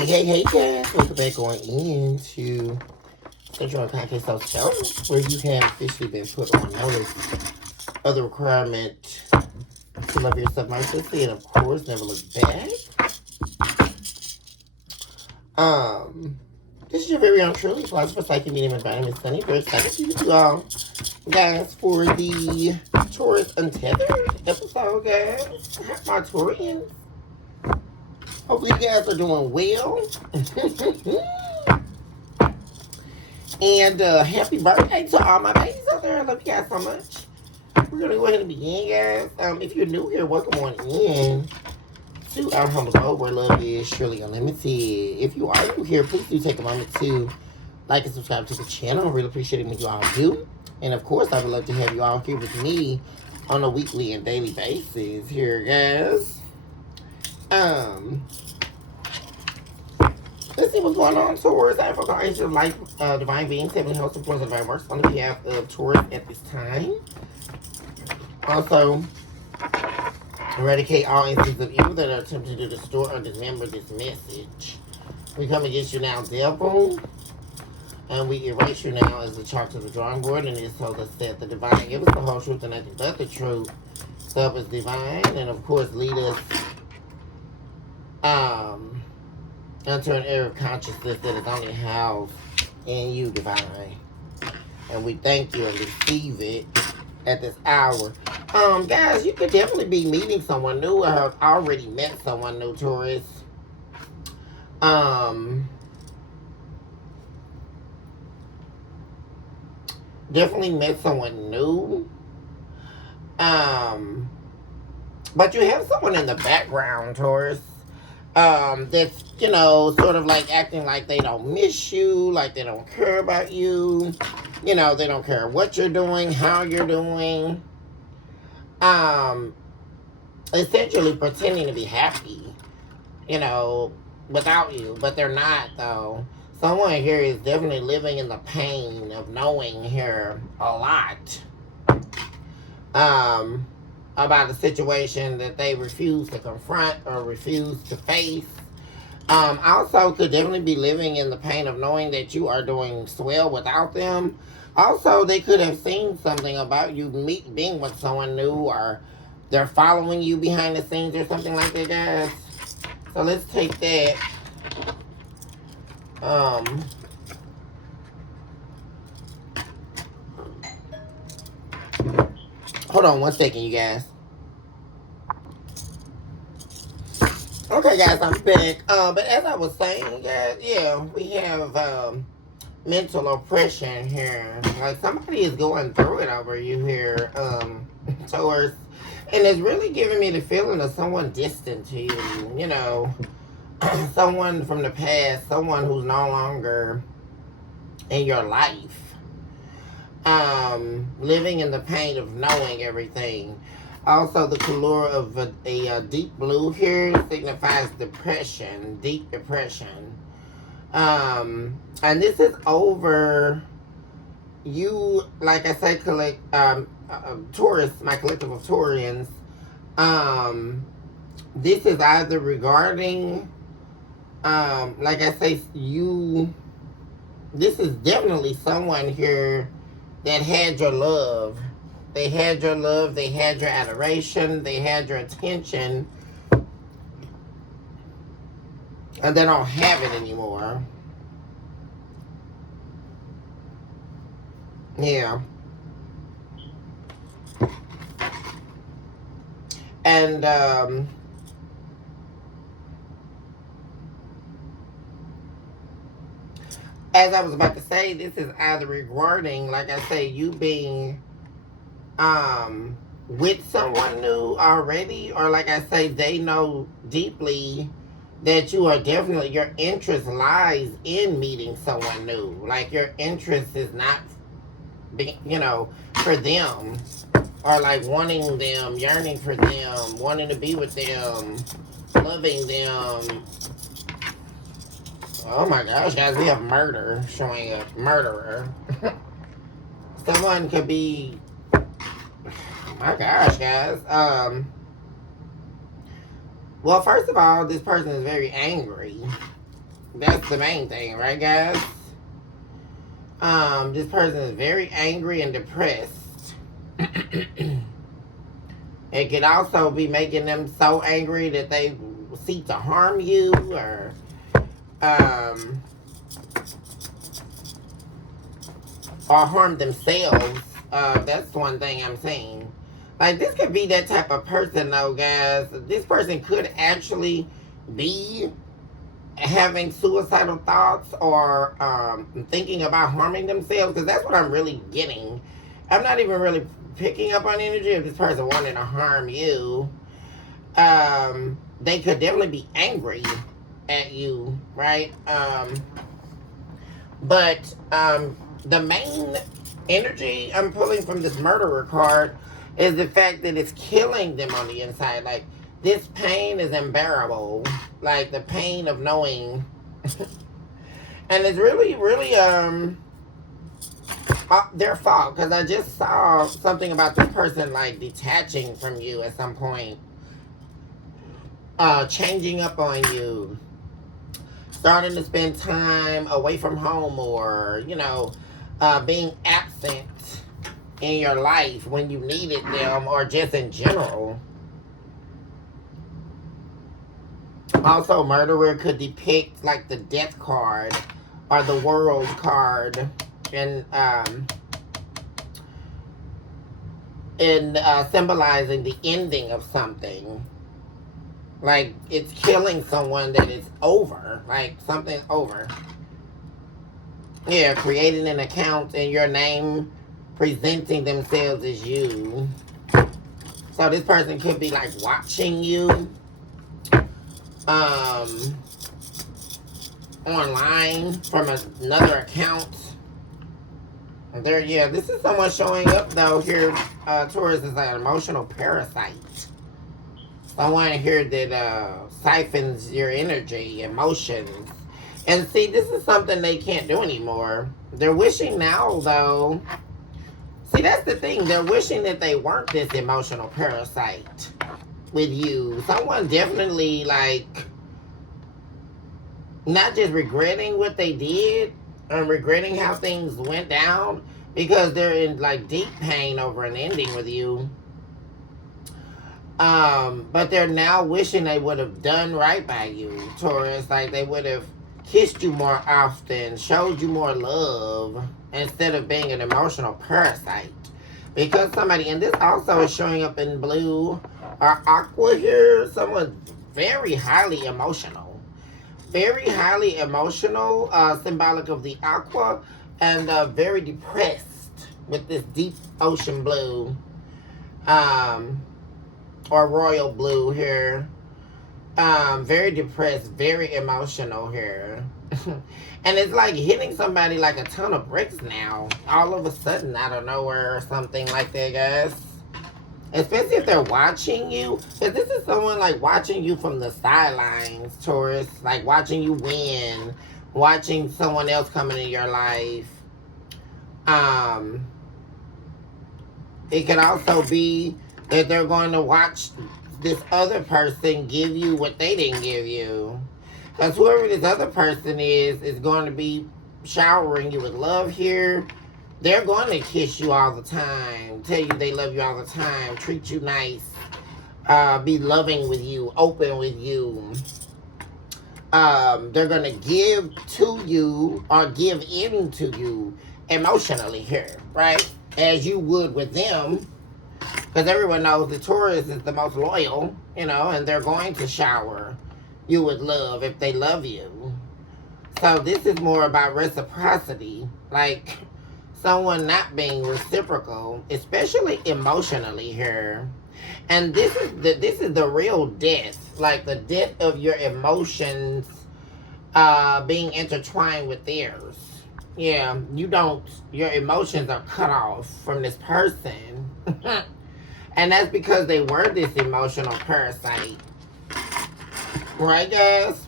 Hey, guys. Welcome back on into Central Pancake South Show, where you have officially been put on notice of the requirement to love yourself mercilessly and, of course, never look back. This is your very own truly philosopher, psychic medium, and vitamin Sunny. Very excited to see you all, guys, for the Taurus Untethered episode, guys. My Taurians. Hopefully, you guys are doing well. And happy birthday to all my babies out there. I love you guys so much. We're going to go ahead and begin, guys. If you're new here, welcome on in to our humble abode where love is surely unlimited. If you are new here, please do take a moment to like and subscribe to the channel. I really appreciate it when you all do. And of course, I would love to have you all here with me on a weekly and daily basis here, guys. Let's see what's going on, Taurus. I forgot your life, divine beings, heavenly hosts, and forces of divine works on the behalf of Taurus at this time. Also, eradicate all instances of evil that are attempting to distort or dismember this message. We come against you now, devil, and we erase you now as the chart to the drawing board, and it told us that the divine gives us the whole truth and nothing but the truth. Self is divine, and of course, lead us unto an area of consciousness that is only housed in you, divine. And we thank you and receive it at this hour. Guys, you could definitely be meeting someone new or have already met someone new, Taurus. Definitely met someone new. But you have someone in the background, Taurus. That's, sort of like acting like they don't miss you, like they don't care about you. They don't care what you're doing, how you're doing. Essentially pretending to be happy, without you, but they're not, though. Someone here is definitely living in the pain of knowing here a lot. About a situation that they refuse to confront or refuse to face. Also could definitely be living in the pain of knowing that you are doing swell without them. Also, they could have seen something about you being with someone new, or they're following you behind the scenes or something like that, guys. So let's take that. Hold on one second, you guys. Okay, guys, I'm back. But as I was saying, guys, yeah, we have mental oppression here. Like, somebody is going through it over you here, Taurus. And it's really giving me the feeling of someone distant to you, someone from the past, someone who's no longer in your life. Living in the pain of knowing everything. Also, the color of a deep blue here signifies depression, deep depression. And this is over you, like I said, Taurus, my collective of Taurians. This is either regarding, like I say, this is definitely someone here that had your love. They had your love, they had your adoration, they had your attention, and they don't have it anymore. Yeah. And, as I was about to say, this is either regarding, like I say, you being with someone new already, or like I say, they know deeply that you are definitely, your interest lies in meeting someone new. Like, your interest is not, for them, or like wanting them, yearning for them, wanting to be with them, loving them. Oh my gosh, guys, we have murder showing up. Murderer. Someone could be, my gosh, guys. Well, first of all, this person is very angry. That's the main thing, right, guys? This person is very angry and depressed. It could also be making them so angry that they seek to harm you um, or harm themselves. That's one thing I'm saying. Like, this could be that type of person, though, guys. This person could actually be having suicidal thoughts or thinking about harming themselves, because that's what I'm really getting. I'm not even really picking up on energy of this person wanting to harm you. They could definitely be angry at you, right? But the main energy I'm pulling from this murderer card is the fact that it's killing them on the inside. Like, this pain is unbearable. Like, the pain of knowing. And it's really, really their fault, because I just saw something about this person, like, detaching from you at some point, changing up on you, starting to spend time away from home, or being absent in your life when you needed them, or just in general. Also, murderer could depict like the death card or the world card, and symbolizing the ending of something. Like, it's killing someone that is over, like something over. Yeah, creating an account in your name, presenting themselves as you. So this person could be like watching you online from another account. Yeah, this is someone showing up though here. Taurus is an emotional parasite. Someone here that siphons your energy, emotions. And see, this is something they can't do anymore. They're wishing now, though. See, that's the thing. They're wishing that they weren't this emotional parasite with you. Someone definitely, like, not just regretting what they did and regretting how things went down, because they're in, like, deep pain over an ending with you. But they're now wishing they would have done right by you, Taurus. Like, they would have kissed you more often, showed you more love, instead of being an emotional parasite. Because somebody, and this also is showing up in blue or aqua here, someone very highly emotional. Very highly emotional, symbolic of the aqua, and very depressed with this deep ocean blue, or royal blue here. Very depressed, very emotional here. And it's like hitting somebody like a ton of bricks now, all of a sudden, out of nowhere or something like that, guys. Especially if they're watching you. Because this is someone like watching you from the sidelines, Taurus. Like watching you win. Watching someone else come into your life. It could also be that they're going to watch this other person give you what they didn't give you. Because whoever this other person is going to be showering you with love here. They're going to kiss you all the time, tell you they love you all the time, treat you nice, be loving with you, open with you. They're going to give to you or give in to you emotionally here, right? As you would with them. Because everyone knows the Taurus is the most loyal, and they're going to shower you with love if they love you. So this is more about reciprocity, like someone not being reciprocal, especially emotionally here. And this is the real death, like the death of your emotions being intertwined with theirs. Yeah, your emotions are cut off from this person. And that's because they were this emotional parasite. Right, guys?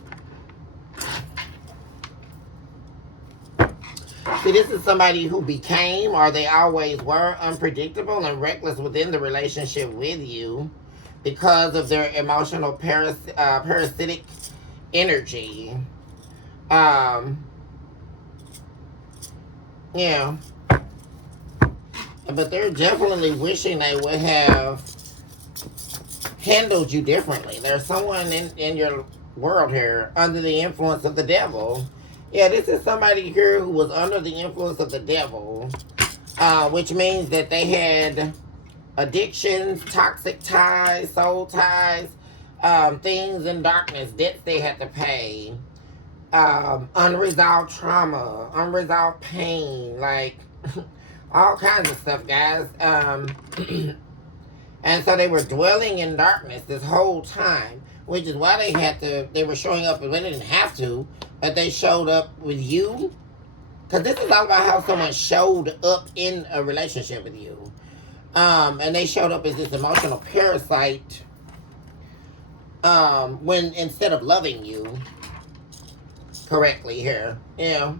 See, this is somebody who became, or they always were, unpredictable and reckless within the relationship with you because of their emotional parasitic energy. Um, yeah. But they're definitely wishing they would have handled you differently. There's someone in your world here under the influence of the devil. Yeah, this is somebody here who was under the influence of the devil, which means that they had addictions, toxic ties, soul ties, things in darkness, debts they had to pay, unresolved trauma, unresolved pain, like all kinds of stuff, guys. And so they were dwelling in darkness this whole time, which is why they were showing up, and they didn't have to, but they showed up with you. Because this is all about how someone showed up in a relationship with you. And they showed up as this emotional parasite when instead of loving you correctly here. Yeah.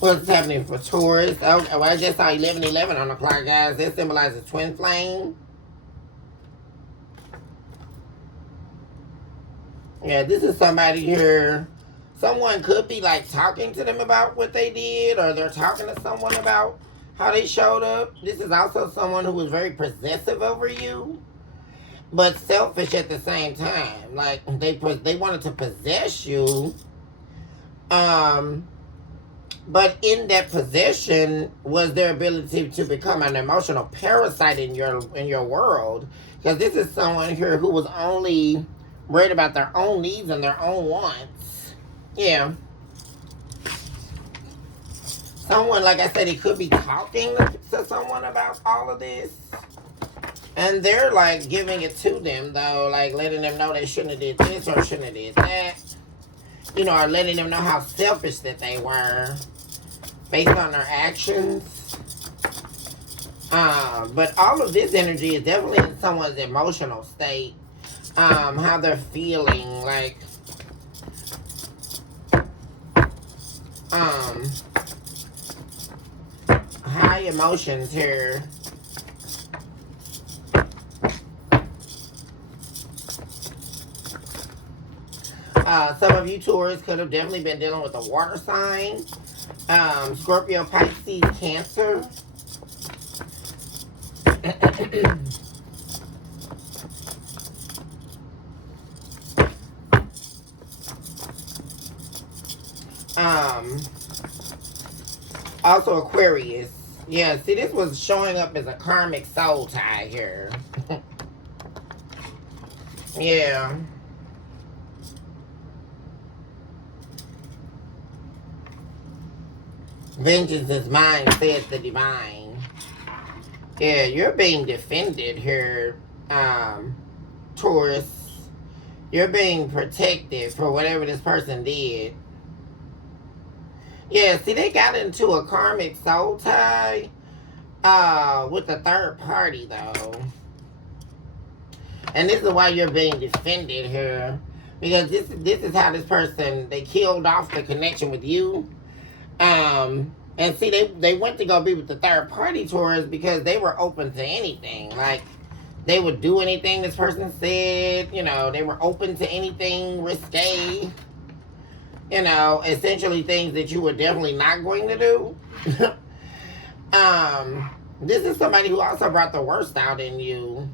What's happening for Taurus? Oh, well, I just saw 1111 on the clock, guys. That symbolizes twin flame. Yeah, this is somebody here. Someone could be like talking to them about what they did, or they're talking to someone about how they showed up. This is also someone who was very possessive over you, but selfish at the same time. Like they wanted to possess you. But in that possession was their ability to become an emotional parasite in your world. Because this is someone here who was only worried about their own needs and their own wants. Yeah. Someone, like I said, it could be talking to someone about all of this. And they're like giving it to them, though, like letting them know they shouldn't have did this or shouldn't have did that. You know, or letting them know how selfish that they were based on their actions. But all of this energy is definitely in someone's emotional state. How they're feeling, like, high emotions here. Some of you Taurus could have definitely been dealing with a water sign. Scorpio, Pisces, Cancer. Also Aquarius. Yeah, see, this was showing up as a karmic soul tie here. Yeah. Vengeance is mine, says the divine. Yeah, you're being defended here, Taurus. You're being protected for whatever this person did. Yeah, see, they got into a karmic soul tie with the third party, though. And this is why you're being defended here. Because this is how this person, they killed off the connection with you. And see, they went to go be with the third party Taurus because they were open to anything. Like, they would do anything this person said. You know, they were open to anything risque. You know, essentially things that you were definitely not going to do. This is somebody who also brought the worst out in you.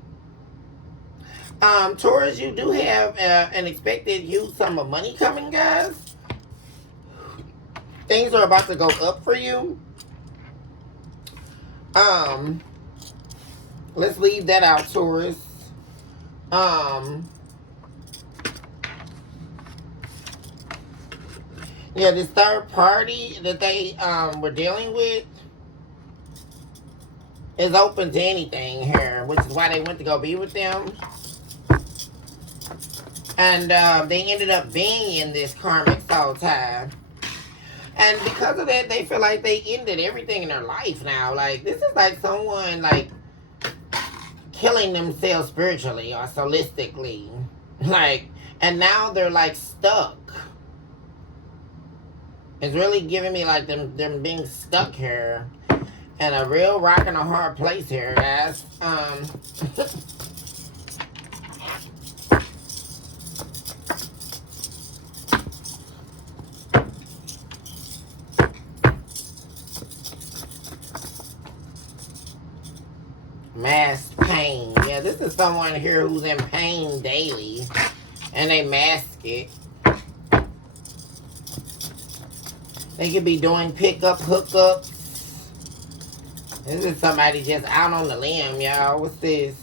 Taurus, you do have an expected huge sum of money coming, guys. Things are about to go up for you. Let's leave that out, Taurus. Yeah, this third party that they were dealing with is open to anything here, which is why they went to go be with them. And they ended up being in this karmic soul tie. And because of that, they feel like they ended everything in their life now. Like, this is like someone, like, killing themselves spiritually or solistically. Like, and now they're, like, stuck. It's really giving me, like, them being stuck here. In a real rock and a hard place here, guys. Masked pain. Yeah, this is someone here who's in pain daily. And they mask it. They could be doing pickup, hookups. This is somebody just out on the limb, y'all. What's this?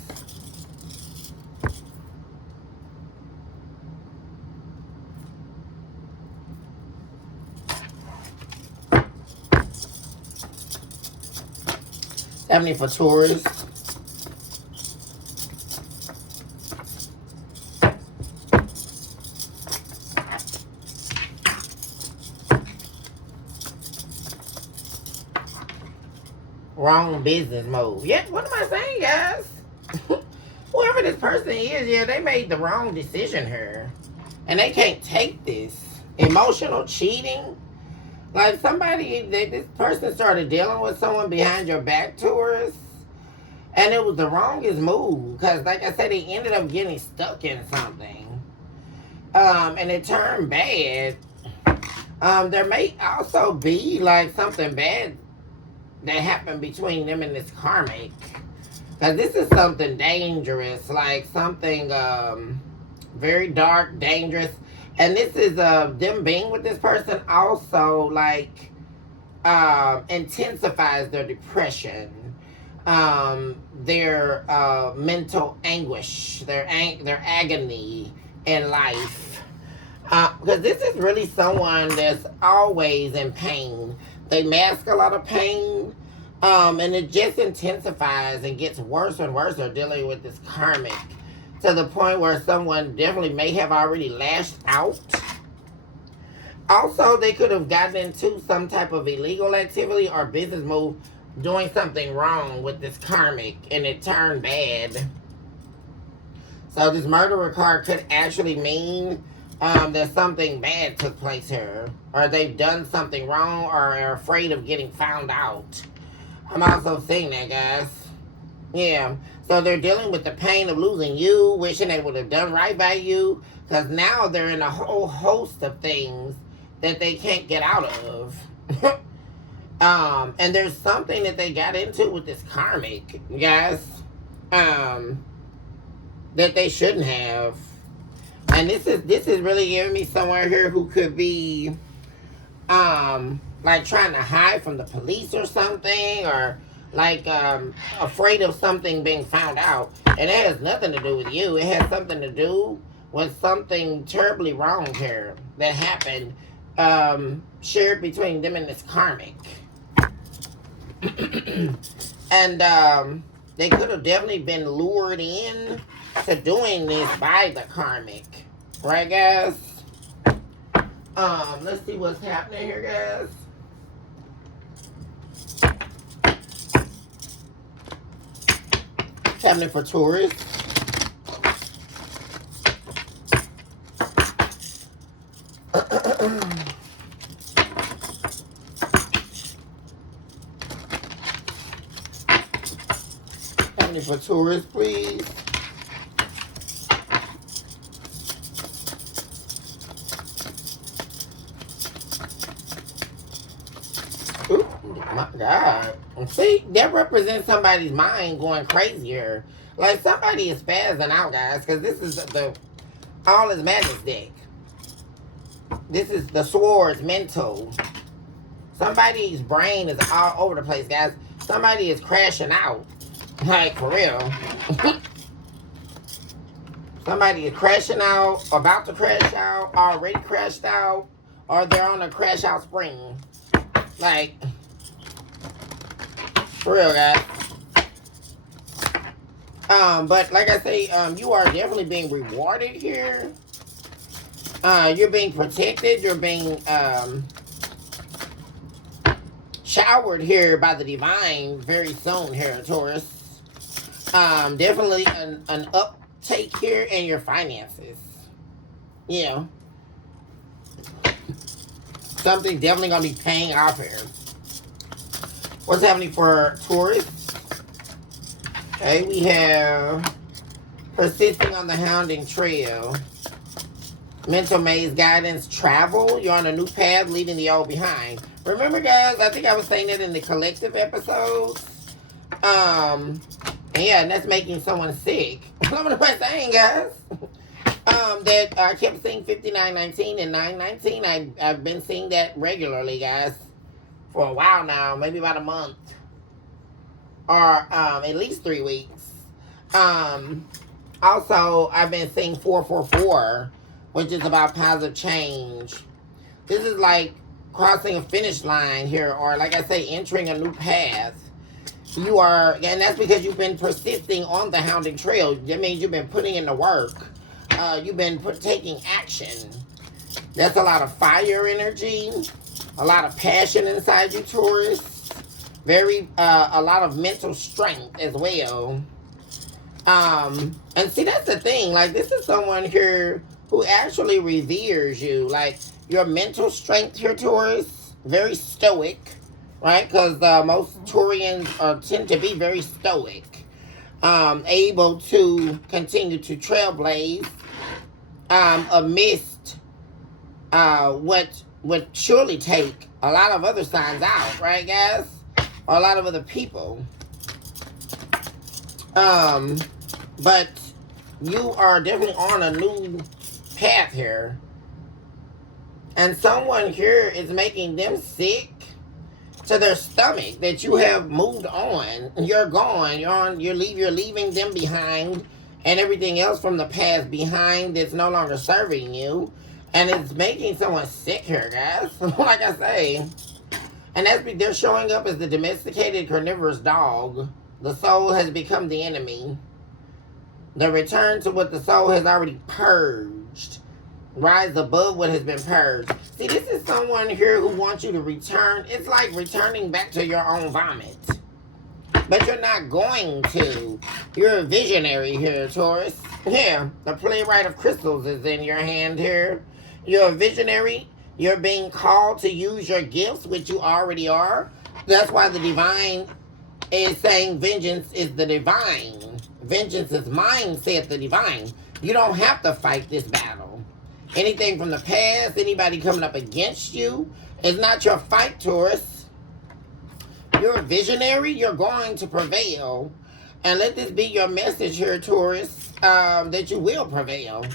Definitely for tourists. Wrong business move. Yeah, what am I saying, guys? Whoever this person is, yeah, they made the wrong decision here. And they can't take this. Emotional cheating. Like this person started dealing with someone behind your back, tourists. And it was the wrongest move. Because, like I said, they ended up getting stuck in something. And it turned bad. There may also be, like, something bad that happened between them and this karmic. Because this is something dangerous. Like, something very dark, dangerous. And this is them being with this person also, like, intensifies their depression. Their mental anguish, their agony in life. Because this is really someone that's always in pain. They mask a lot of pain, and it just intensifies and gets worse and worse. They're dealing with this karmic to the point where someone definitely may have already lashed out. Also, they could have gotten into some type of illegal activity or business move, doing something wrong with this karmic, and it turned bad. So this murderer card could actually mean that something bad took place here, or they've done something wrong, or are afraid of getting found out. I'm also seeing that, guys. Yeah, so they're dealing with the pain of losing you, wishing they would have done right by you, because now they're in a whole host of things that they can't get out of. And there's something that they got into with this karmic, guys, that they shouldn't have. And this is really giving me somewhere here who could be, like trying to hide from the police or something, or like afraid of something being found out. And it has nothing to do with you. It has something to do with something terribly wrong here that happened, shared between them and this karmic. And they could have definitely been lured in to doing this by the karmic. Right, guys? Let's see what's happening here, guys. What's happening for tourists? Happening for tourists, please. Ooh, my God. See, that represents somebody's mind going crazier. Like, somebody is spazzing out, guys, because this is the All is Madness deck. This is the Swords mental. Somebody's brain is all over the place, guys. Somebody is crashing out. Like, for real. Somebody is crashing out, about to crash out, already crashed out, or they're on a crash out spring. Like, for real, guys. But like I say, you are definitely being rewarded here. You're being protected. You're being showered here by the divine very soon here, Taurus. Definitely an uptake here in your finances. Yeah. Something definitely going to be paying off here. What's happening for Taurus? Okay, we have persisting on the hounding trail. Mental maze guidance, travel. You're on a new path, leaving the old behind. Remember, guys, I think I was saying that in the collective episodes. And yeah, and that's making someone sick. What am I saying, guys? That I kept seeing 5919 and 919. I've been seeing that regularly, guys, for a while now, maybe about a month. Or at least 3 weeks. Also, I've been seeing 444, which is about positive change. This is like crossing a finish line here, or like I say, entering a new path. You are, and that's because you've been persisting on the hounding trail. That means you've been putting in the work. You've been taking action. That's a lot of fire energy, a lot of passion inside you, Taurus. A lot of mental strength as well. And see, that's the thing. Like, this is someone here who actually reveres you. Like, your mental strength here, Taurus, very stoic, right? Because most Taurians tend to be very stoic, able to continue to trailblaze amidst what would surely take a lot of other signs out, right, guys? Or a lot of other people. But you are definitely on a new path here. And someone here is making them sick to their stomach that you have moved on. You're gone. You're leaving them behind and everything else from the past behind that's no longer serving you. And it's making someone sick here, guys. Like I say. And they're showing up as the domesticated carnivorous dog. The soul has become the enemy. The return to what the soul has already purged. Rise above what has been purged. See, this is someone here who wants you to return. It's like returning back to your own vomit. But you're not going to. You're a visionary here, Taurus. Yeah, the playwright of crystals is in your hand here. You're a visionary. You're being called to use your gifts, which you already are. That's why the divine is saying vengeance is the divine. Vengeance is mine, saith the divine. You don't have to fight this battle. Anything from the past, anybody coming up against you, is not your fight, Taurus. You're a visionary. You're going to prevail. And let this be your message here, Taurus, that you will prevail.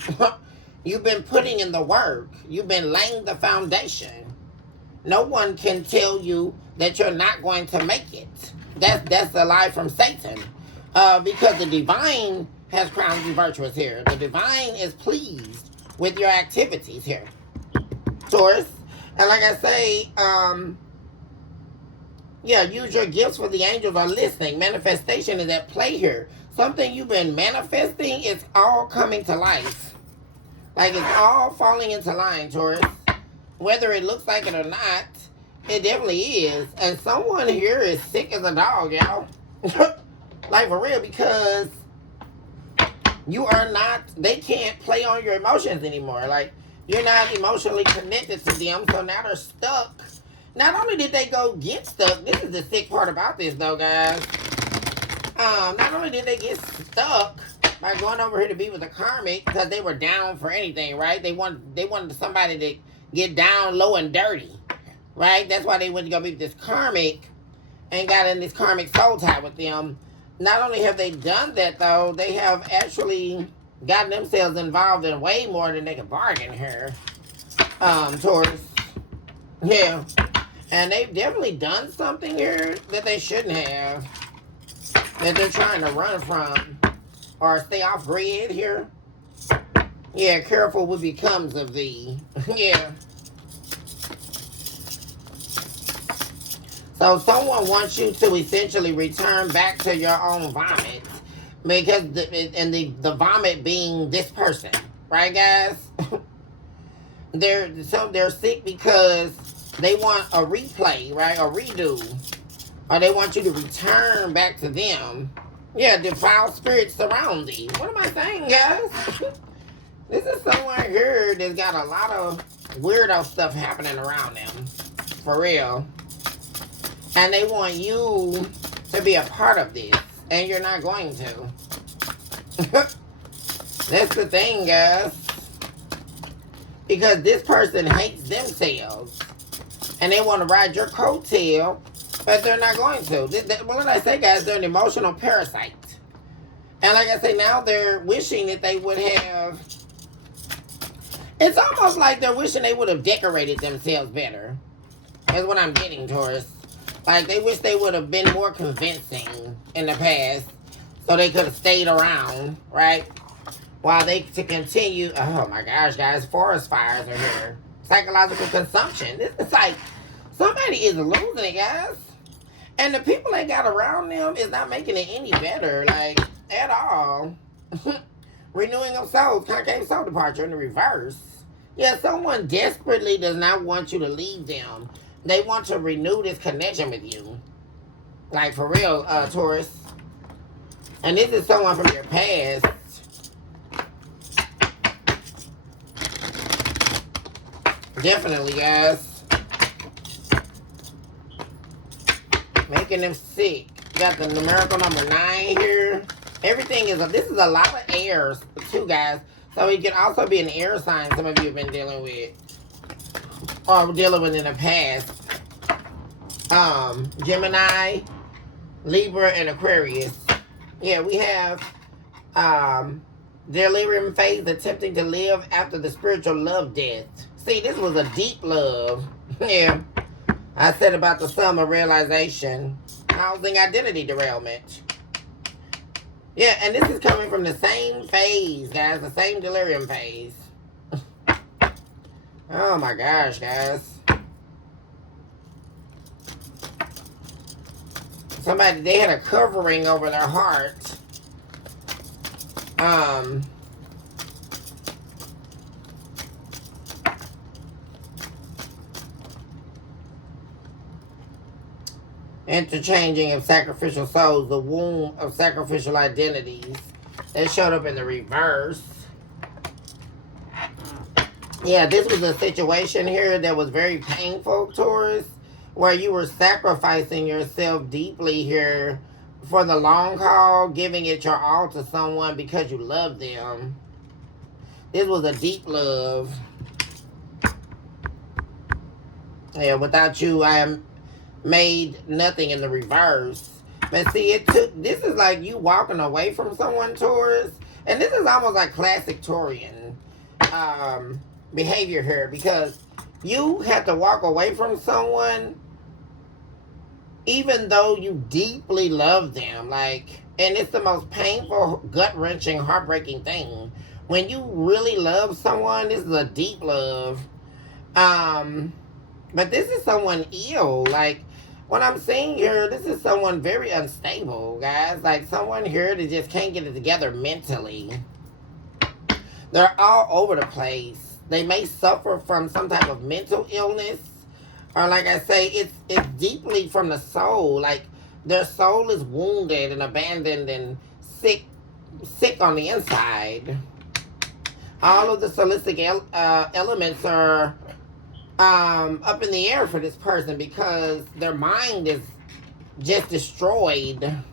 You've been putting in the work. You've been laying the foundation. No one can tell you that you're not going to make it. That's a lie from Satan. Because the divine has crowned you virtuous here. The divine is pleased with your activities here, Taurus. And like I say, yeah, use your gifts for the angels are listening. Manifestation is at play here. Something you've been manifesting is all coming to life. Like, it's all falling into line, Taurus. Whether it looks like it or not, it definitely is. And someone here is sick as a dog, y'all. Like, for real, because you are not, they can't play on your emotions anymore. Like, you're not emotionally connected to them, so now they're stuck. Not only did they go get stuck, this is the sick part about this, though, guys. Not only did they get stuck by going over here to be with a karmic, because they were down for anything, right? They wanted somebody to get down low and dirty, right? That's why they went to go be with this karmic and got in this karmic soul tie with them. Not only have they done that, though, they have actually gotten themselves involved in way more than they could bargain here, Taurus. Yeah. And they've definitely done something here that they shouldn't have, that they're trying to run from or stay off grid here. Yeah, careful what becomes of thee. Yeah. So someone wants you to essentially return back to your own vomit, because the vomit being this person, right, guys? They're sick because they want a replay, right, a redo, or they want you to return back to them. Yeah, the foul spirits surround thee. What am I saying, guys? This is someone here that's got a lot of weirdo stuff happening around them, for real. And they want you to be a part of this, and you're not going to. That's the thing, guys. Because this person hates themselves, and they want to ride your coattail, but they're not going to. What did I say, guys? They're an emotional parasite. And like I say, now they're wishing that they would have. It's almost like they're wishing they would have decorated themselves better. That's what I'm getting, Taurus. Like, they wish they would have been more convincing in the past so they could have stayed around, right? While they to continue. Oh my gosh, guys, forest fires are here. Psychological consumption. This is like somebody is losing it, guys. And the people they got around them is not making it any better, like, at all. Renewing of souls, concave soul departure in the reverse. Yeah, someone desperately does not want you to leave them. They want to renew this connection with you. Like, for real, Taurus. And this is someone from your past. Definitely, guys. Making them sick. Got the numerical number 9 here. Everything is this is a lot of airs too, guys. So it can also be an air sign some of you have been dealing with. Or dealing with in the past. Gemini, Libra, and Aquarius. Yeah, we have delirium phase, attempting to live after the spiritual love death. See, this was a deep love. Yeah. I said about the summer realization. Housing identity derailment. Yeah, and this is coming from the same phase, guys. The same delirium phase. Oh my gosh, guys. Somebody, they had a covering over their heart. Interchanging of sacrificial souls, the womb of sacrificial identities. That showed up in the reverse. Yeah, this was a situation here that was very painful, Taurus, where you were sacrificing yourself deeply here for the long haul, giving it your all to someone because you love them. This was a deep love. Yeah, without you, I am made nothing in the reverse. But see, this is like you walking away from someone, Taurus. And this is almost like classic Taurian behavior here, because you have to walk away from someone even though you deeply love them. Like, and it's the most painful, gut-wrenching, heartbreaking thing. When you really love someone, this is a deep love. But this is someone ill. Like, what I'm seeing here, this is someone very unstable, guys. Like, someone here that just can't get it together mentally. They're all over the place. They may suffer from some type of mental illness. Or like I say, it's deeply from the soul. Like, their soul is wounded and abandoned and sick on the inside. All of the solistic elements are up in the air for this person because their mind is just destroyed. And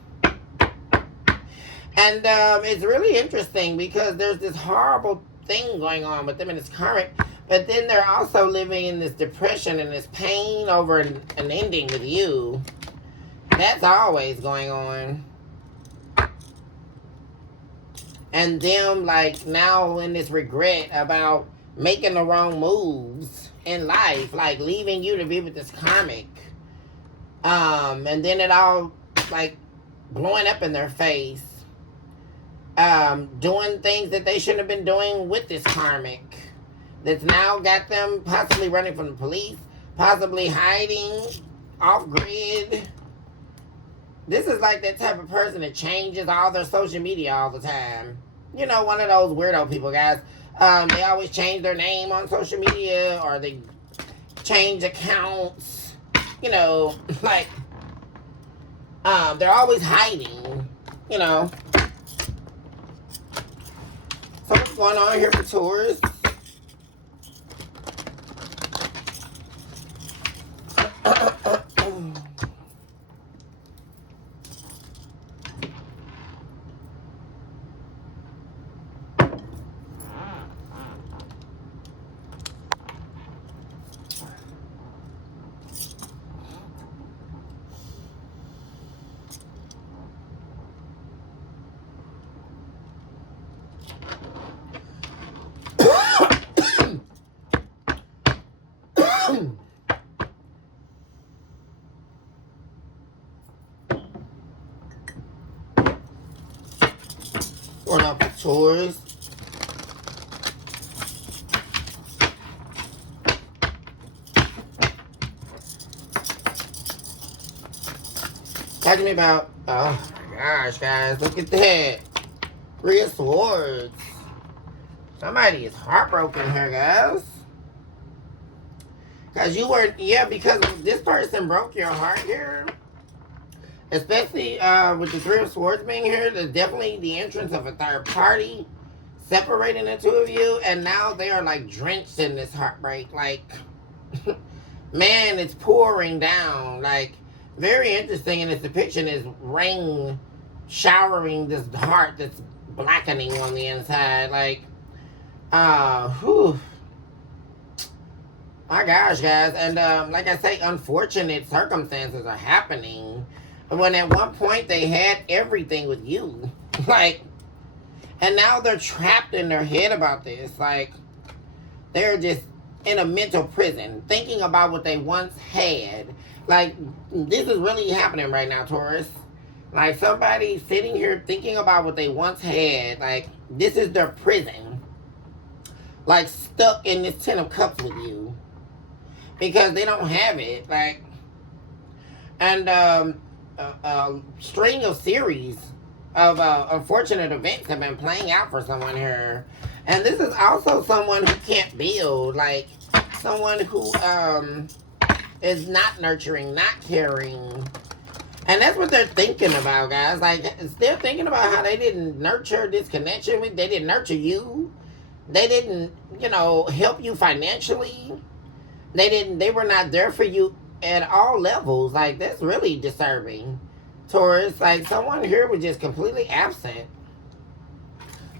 it's really interesting because there's this horrible thing going on with them in this current, but then they're also living in this depression and this pain over an ending with you. That's always going on. And them, like, now in this regret about making the wrong moves in life, like leaving you to be with this karmic, and then it all like blowing up in their face, doing things that they shouldn't have been doing with this karmic, that's now got them possibly running from the police, possibly hiding off grid. This is like that type of person that changes all their social media all the time. You know, one of those weirdo people, guys. They always change their name on social media, or they change accounts. You know, like, they're always hiding, you know. So what's going on here for Taurus? Going off the Taurus. Talk to me about, oh my gosh, guys, look at that. Three of Swords. Somebody is heartbroken here, guys. Because you were, yeah, because this person broke your heart here. Especially with the Three of Swords being here, there's definitely the entrance of a third party separating the two of you. And now they are like drenched in this heartbreak. Like, man, it's pouring down. Like, very interesting in this depiction is rain showering this heart that's blackening on the inside. Like, whew. My gosh, guys. And like I say, unfortunate circumstances are happening. When at one point they had everything with you. Like, and now they're trapped in their head about this. Like, they're just in a mental prison, thinking about what they once had. Like, this is really happening right now, Taurus. Like, somebody sitting here thinking about what they once had. Like, this is their prison. Like, stuck in this 10 of Cups with you. Because they don't have it. Like, and a string of series of unfortunate events have been playing out for someone here. And this is also someone who can't build. Like, someone who is not nurturing, not caring. And that's what they're thinking about, guys. Like, they're thinking about how they didn't nurture this connection with, they didn't nurture you. They didn't, you know, help you financially. They were not there for you at all levels. Like, that's really disturbing, Taurus. Like, someone here was just completely absent.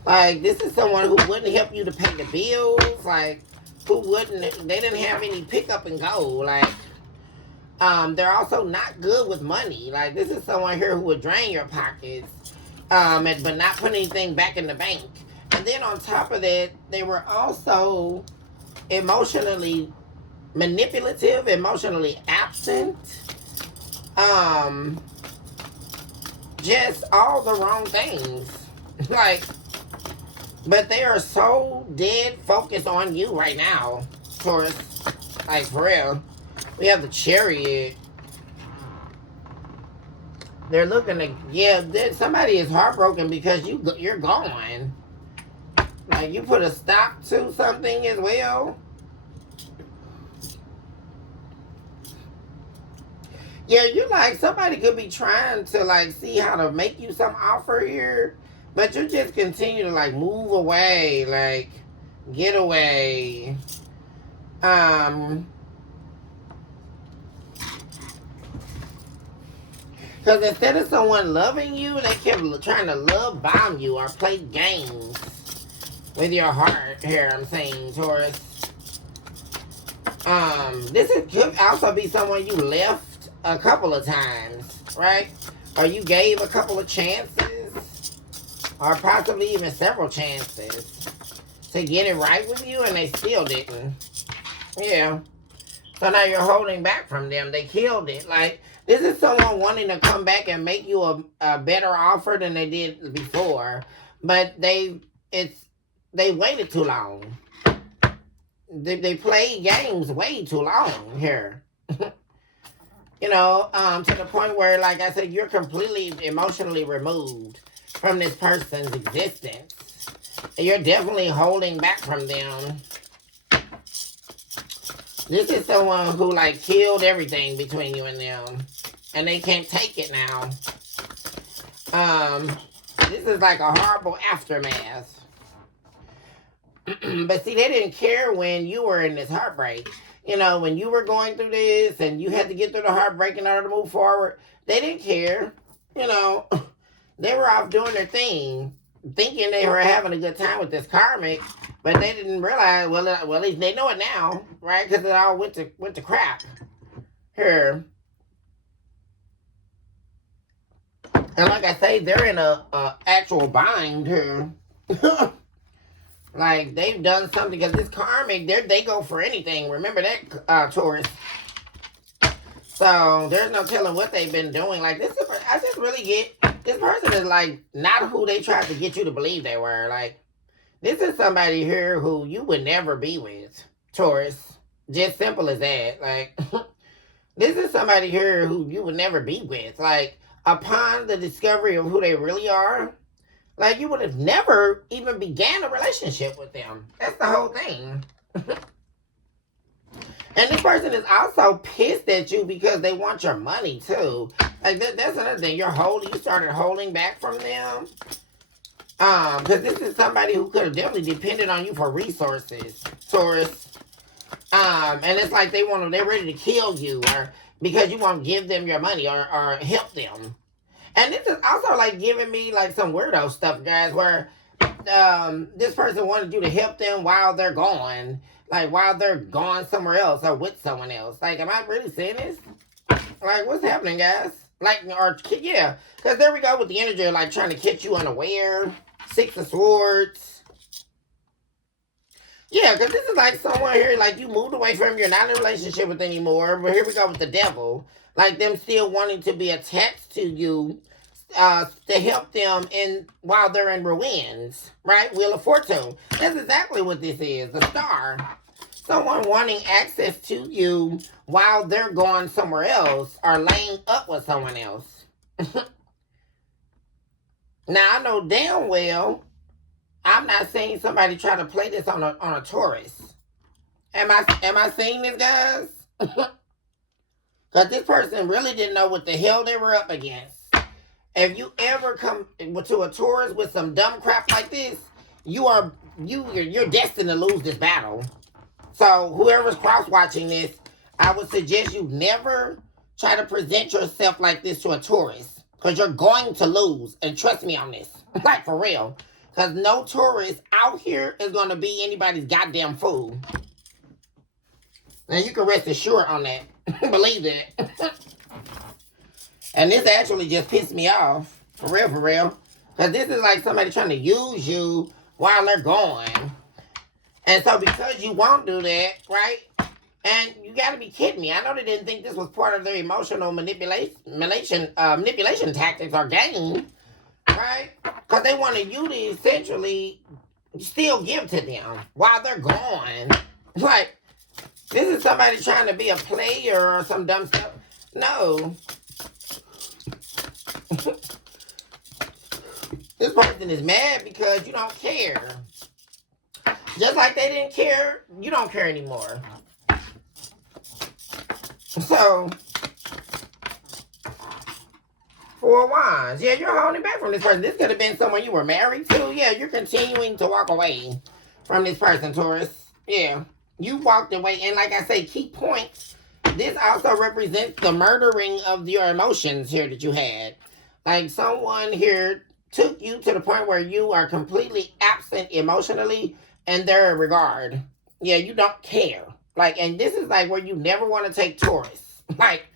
Like, this is someone who wouldn't help you to pay the bills. Like, who wouldn't, they didn't have any pick up and go. Like, they're also not good with money. Like, this is someone here who would drain your pockets, but not put anything back in the bank. And then on top of that, they were also emotionally manipulative, emotionally absent, just all the wrong things. Like, but they are so dead focused on you right now, Taurus. Like, for real. We have the Chariot. They're looking to, yeah, somebody is heartbroken because you're gone. Like, you put a stop to something as well. Yeah, you're like, somebody could be trying to, like, see how to make you some offer here. But you just continue to, like, move away. Like, get away. Because instead of someone loving you, they kept trying to love bomb you or play games with your heart here, I'm saying, Taurus. Could also be someone you left a couple of times, right? Or you gave a couple of chances, or possibly even several chances to get it right with you, and they still didn't. Yeah. So now you're holding back from them. They killed it. Like, this is someone wanting to come back and make you a better offer than they did before, but they waited too long. They played games way too long here. You know, to the point where, like I said, you're completely emotionally removed from this person's existence. And you're definitely holding back from them. This is someone who, like, killed everything between you and them. And they can't take it now. This is like a horrible aftermath. But see, they didn't care when you were in this heartbreak. You know, when you were going through this and you had to get through the heartbreak in order to move forward, they didn't care. You know, they were off doing their thing, thinking they were having a good time with this karmic, but they didn't realize, well, at least they know it now, right? Because it all went to crap here. And like I say, they're in a actual bind here. Like, they've done something, because this karmic, they go for anything. Remember that, Taurus. So, there's no telling what they've been doing. Like, I just really get, this person is, like, not who they tried to get you to believe they were. Like, this is somebody here who you would never be with, Taurus. Just simple as that. Like, this is somebody here who you would never be with. Like, upon the discovery of who they really are, like, you would have never even began a relationship with them. That's the whole thing. And this person is also pissed at you because they want your money, too. Like, that's another thing. You started holding back from them. Because this is somebody who could have definitely depended on you for resources, Taurus. And it's like they're ready to kill you, or because you won't give them your money or help them. And this is also like giving me like some weirdo stuff, guys, where this person wanted you to help them while they're gone. Like, while they're gone somewhere else or with someone else. Like, am I really seeing this? Like, what's happening, guys? Like, or, yeah. Because there we go with the energy of, like, trying to catch you unaware. Six of Swords. Yeah, because this is like someone here, like, you moved away from, you're not in a relationship with anymore. But here we go with the devil. Like, them still wanting to be attached to you to help them while they're in ruins, right? Wheel of Fortune. That's exactly what this is. The Star. Someone wanting access to you while they're going somewhere else or laying up with someone else. Now, I know damn well I'm not seeing somebody try to play this on a Taurus. Am I seeing this, guys? Because this person really didn't know what the hell they were up against. If you ever come to a Taurus with some dumb crap like this, you're destined to lose this battle. So whoever's cross-watching this, I would suggest you never try to present yourself like this to a Taurus, because you're going to lose. And trust me on this, like for real, because no Taurus out here is going to be anybody's goddamn fool. And you can rest assured on that. Believe that. And this actually just pissed me off. For real. Because this is like somebody trying to use you while they're gone. And so because you won't do that, right? And you got to be kidding me. I know they didn't think this was part of their emotional manipulation tactics or game, right? Because they wanted you to essentially still give to them while they're gone. Like, this is somebody trying to be a player or some dumb stuff. No. This person is mad because you don't care. Just like they didn't care, you don't care anymore. So, Four of Wands. Yeah, you're holding back from this person. This could have been someone you were married to. Yeah, you're continuing to walk away from this person, Taurus. Yeah, you walked away. And like I say, key points. This also represents the murdering of your emotions here that you had. Like, someone here took you to the point where you are completely absent emotionally in their regard. Yeah, you don't care. Like, and this is like where you never want to take Taurus. Like,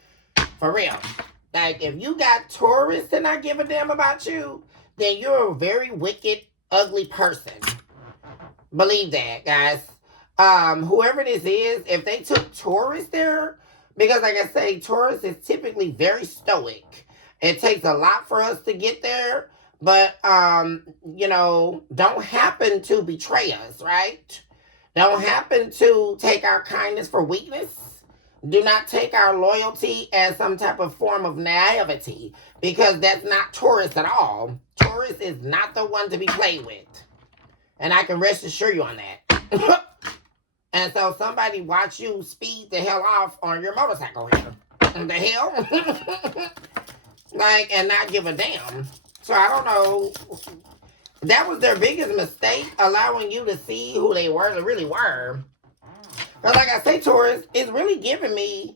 for real. Like, if you got Taurus to not give a damn about you, then you're a very wicked, ugly person. Believe that, guys. Whoever this is, if they took Taurus there, because like I say, Taurus is typically very stoic. It takes a lot for us to get there, but, don't happen to betray us, right? Don't happen to take our kindness for weakness. Do not take our loyalty as some type of form of naivety, because that's not Taurus at all. Taurus is not the one to be played with. And I can rest assure you on that. And so somebody watch you speed the hell off on your motorcycle here. The hell? Like, and not give a damn. So I don't know. That was their biggest mistake, allowing you to see who they really were. Because like I say, Taurus, it's really giving me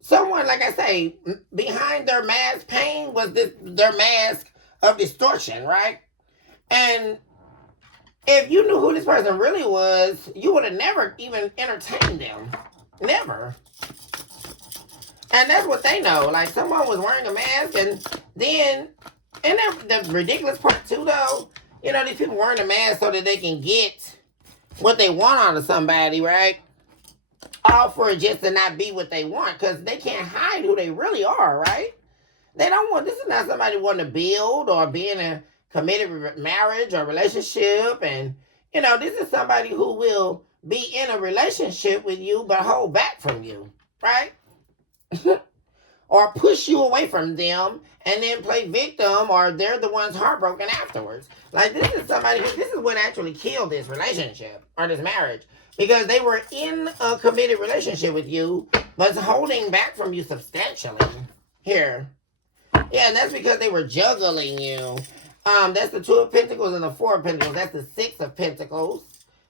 someone, like I say, behind their mask pain was their mask of distortion, right? And if you knew who this person really was, you would have never even entertained them. Never. And that's what they know. Like, someone was wearing a mask, and then, and the ridiculous part too, though, You know, these people wearing a mask so that they can get what they want out of somebody, right? All for it just to not be what they want, because they can't hide who they really are, right? They don't want, this is not somebody wanting to build or be in a committed marriage or relationship. And, you know, this is somebody who will be in a relationship with you but hold back from you, right? Or push you away from them and then play victim, or they're the ones heartbroken afterwards. Like, this is somebody who, this is what actually killed this relationship or this marriage, because they were in a committed relationship with you but holding back from you substantially here. Yeah, and that's because they were juggling you. That's the Two of Pentacles and the Four of Pentacles. That's the Six of Pentacles,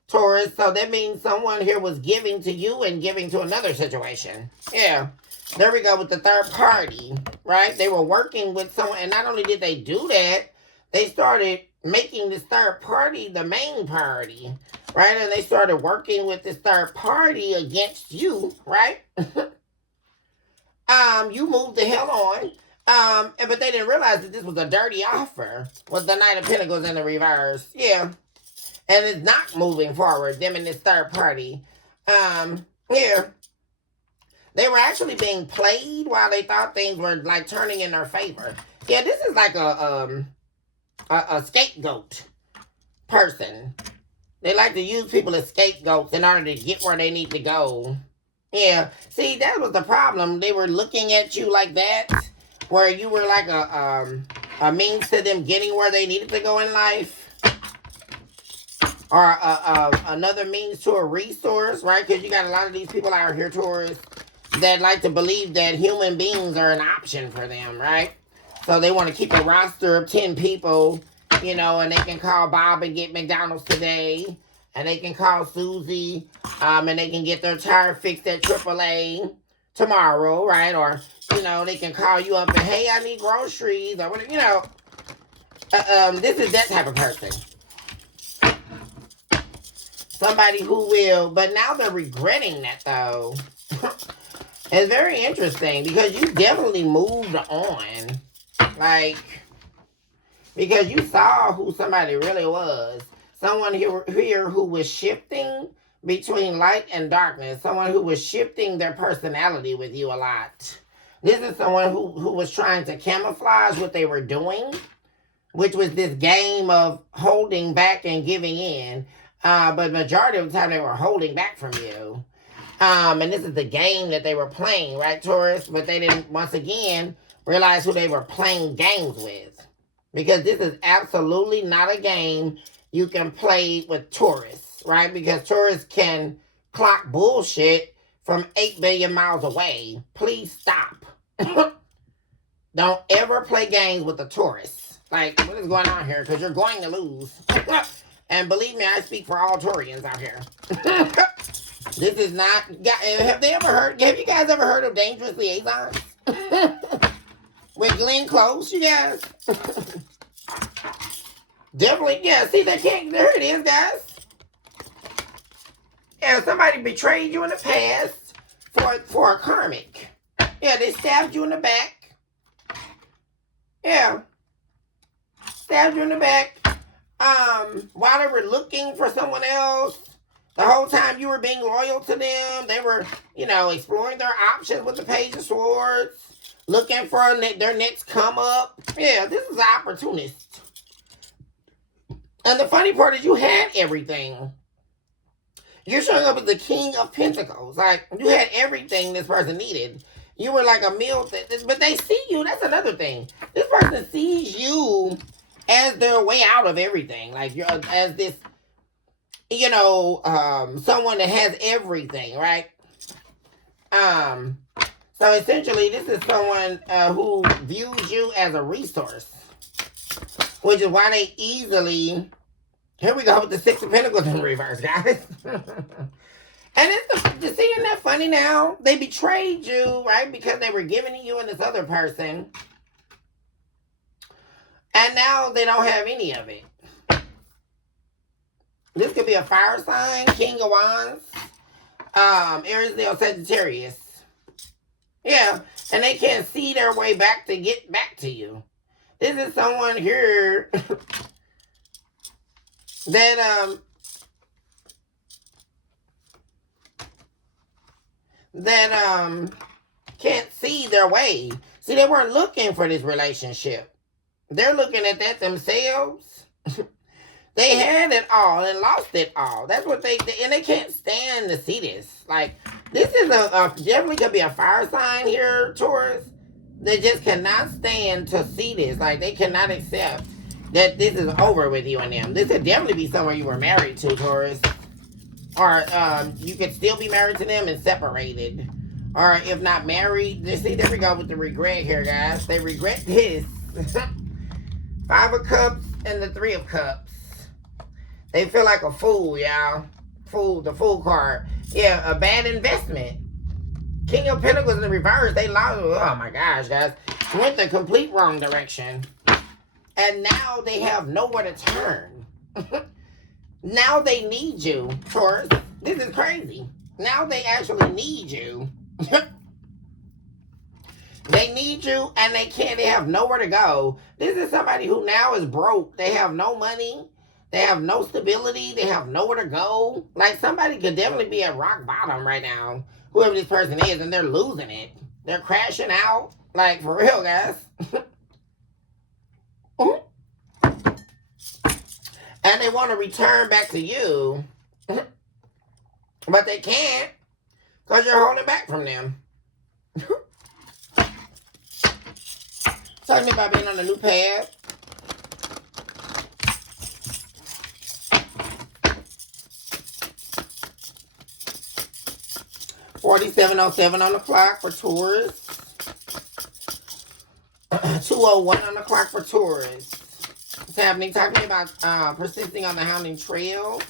Taurus. So that means someone here was giving to you and giving to another situation. Yeah. There we go with the third party, right? They were working with someone, and not only did they do that, they started making this third party the main party, right? And they started working with this third party against you, right? You moved the hell on. But they didn't realize that this was a dirty offer with the Knight of Pentacles in the reverse. Yeah. And it's not moving forward, them and this third party. Yeah. They were actually being played while they thought things were like turning in their favor. Yeah, this is like a scapegoat person. They like to use people as scapegoats in order to get where they need to go. Yeah. See, that was the problem. They were looking at you like that, where you were like a means to them getting where they needed to go in life, or another means to a resource, right? Because you got a lot of these people out here, Taurus, that like to believe that human beings are an option for them, right? So they want to keep a roster of 10 people, you know, and they can call Bob and get McDonald's today, and they can call Susie, and they can get their tire fixed at AAA tomorrow, right? Or, you know, they can call you up and, hey, I need groceries, or whatever, you know. This is that type of person. Somebody who will, but now they're regretting that, though. It's very interesting, because you definitely moved on. Like, because you saw who somebody really was. Someone here who was shifting between light and darkness. Someone who was shifting their personality with you a lot. This is someone who was trying to camouflage what they were doing, which was this game of holding back and giving in. But majority of the time they were holding back from you. And this is the game that they were playing, right, Taurus? But they didn't, once again, realize who they were playing games with. Because this is absolutely not a game you can play with Taurus, right? Because Taurus can clock bullshit from 8 billion miles away. Please stop. Don't ever play games with a Taurus. Like, what is going on here? Because you're going to lose. And believe me, I speak for all Taurians out here. This is not, have you guys ever heard of Dangerous Liaisons? With Glenn Close, you guys? Definitely, yeah, see, there it is, guys. Yeah, somebody betrayed you in the past for a karmic. Yeah, they stabbed you in the back. Yeah. Stabbed you in the back. While they were looking for someone else. The whole time you were being loyal to them, they were, you know, exploring their options with the Page of Swords, looking for their next come up. Yeah, this is an opportunist. And the funny part is you had everything. You're showing up as the King of Pentacles. Like, you had everything this person needed. You were like a meal, but they see you. That's another thing. This person sees you as their way out of everything. Like, you're as this, you know, someone that has everything, right? So essentially, this is someone who views you as a resource, which is why they easily, here we go with the Six of Pentacles in reverse, guys. And it's isn't that funny now? They betrayed you, right? Because they were giving to you and this other person. And now they don't have any of it. This could be a fire sign, King of Wands, Aries, Leo, Sagittarius. Yeah, and they can't see their way back to get back to you. This is someone here that can't see their way. See, they weren't looking for this relationship. They're looking at that themselves. They had it all and lost it all. That's what and they can't stand to see this. Like, this is definitely could be a fire sign here, Taurus. They just cannot stand to see this. Like, they cannot accept that this is over with you and them. This could definitely be someone you were married to, Taurus. Or you could still be married to them and separated. Or if not married, see, there we go with the regret here, guys. They regret this. 5 of Cups and the 3 of Cups. They feel like a fool, y'all. The fool card. Yeah, a bad investment. King of Pentacles in the reverse. They lost. Oh my gosh, guys. Went the complete wrong direction. And now they have nowhere to turn. Now they need you, Taurus. This is crazy. Now they actually need you. They need you and they have nowhere to go. This is somebody who now is broke. They have no money. They have no stability. They have nowhere to go. Like, somebody could definitely be at rock bottom right now. Whoever this person is, and they're losing it. They're crashing out. Like, for real, guys. And they want to return back to you. But they can't. Because you're holding back from them. Talk to me about being on a new path. $47.07 on the clock for Taurus. 2:01 on the clock for Taurus. What's happening? Talk to me about persisting on the hounding trail.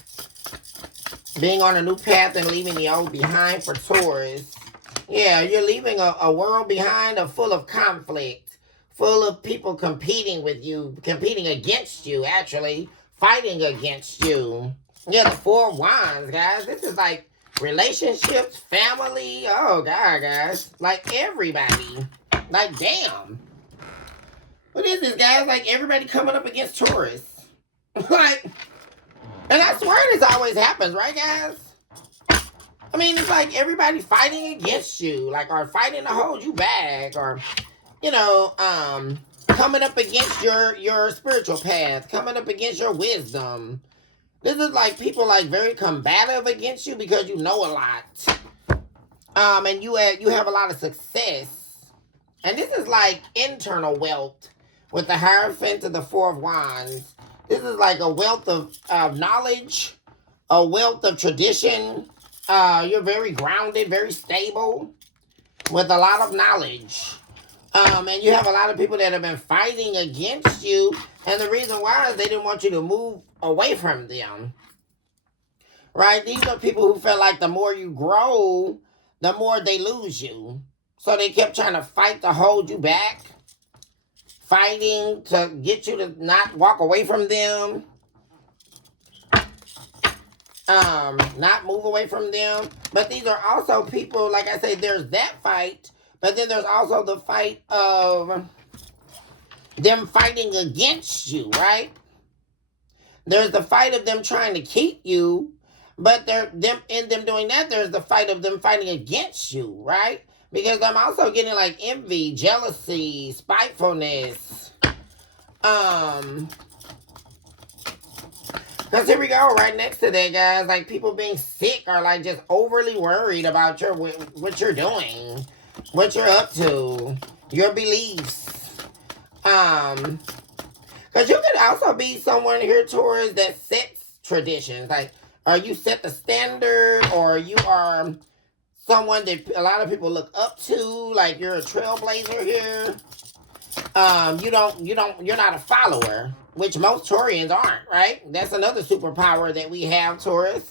Being on a new path and leaving the old behind for Taurus. Yeah, you're leaving a world behind full of conflict. Full of people competing with you. Competing against you, actually. Fighting against you. Yeah, the 4 of Wands, guys. This is like relationships, family. Oh, God, guys. Like, everybody. Like, damn. What is this, guys? Like, everybody coming up against Taurus. Like, and I swear this always happens, right, guys? I mean, it's like everybody fighting against you. Like, or fighting to hold you back. Or, you know, coming up against your spiritual path. Coming up against your wisdom. This is like people like very combative against you because you know a lot. And you have a lot of success. And this is like internal wealth with the Hierophant of the 4 of Wands. This is like a wealth of knowledge, a wealth of tradition. You're very grounded, very stable with a lot of knowledge. And you have a lot of people that have been fighting against you. And the reason why is they didn't want you to move away from them. Right? These are people who felt like the more you grow, the more they lose you. So they kept trying to fight to hold you back. Fighting to get you to not walk away from them. Not move away from them. But these are also people, like I say, there's that fight. But then there's also the fight of them fighting against you, right? There's the fight of them trying to keep you. But in them doing that, there's the fight of them fighting against you, right? Because I'm also getting like envy, jealousy, spitefulness. Because here we go, right next to that, guys. Like people being sick or like just overly worried about what you're doing, what you're up to, your beliefs. Because you could also be someone here, Taurus, that sets traditions. Like, or you set the standard, or you are someone that a lot of people look up to, like you're a trailblazer here. You're not a follower, which most Taurians aren't, right? That's another superpower that we have, Taurus.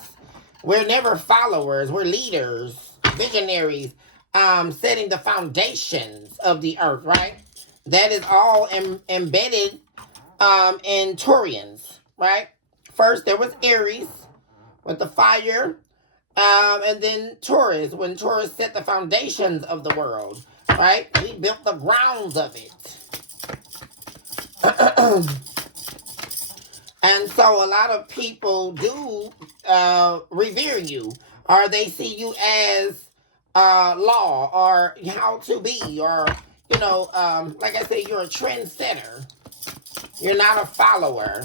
We're never followers, we're leaders, visionaries, setting the foundations of the earth, right? That is all embedded in Taurians, right? First there was Aries with the fire. And then Taurus, when Taurus set the foundations of the world, right? We built the grounds of it. And And so a lot of people do revere you, or they see you as law, or how to be, or, like I say, you're a trendsetter. You're not a follower.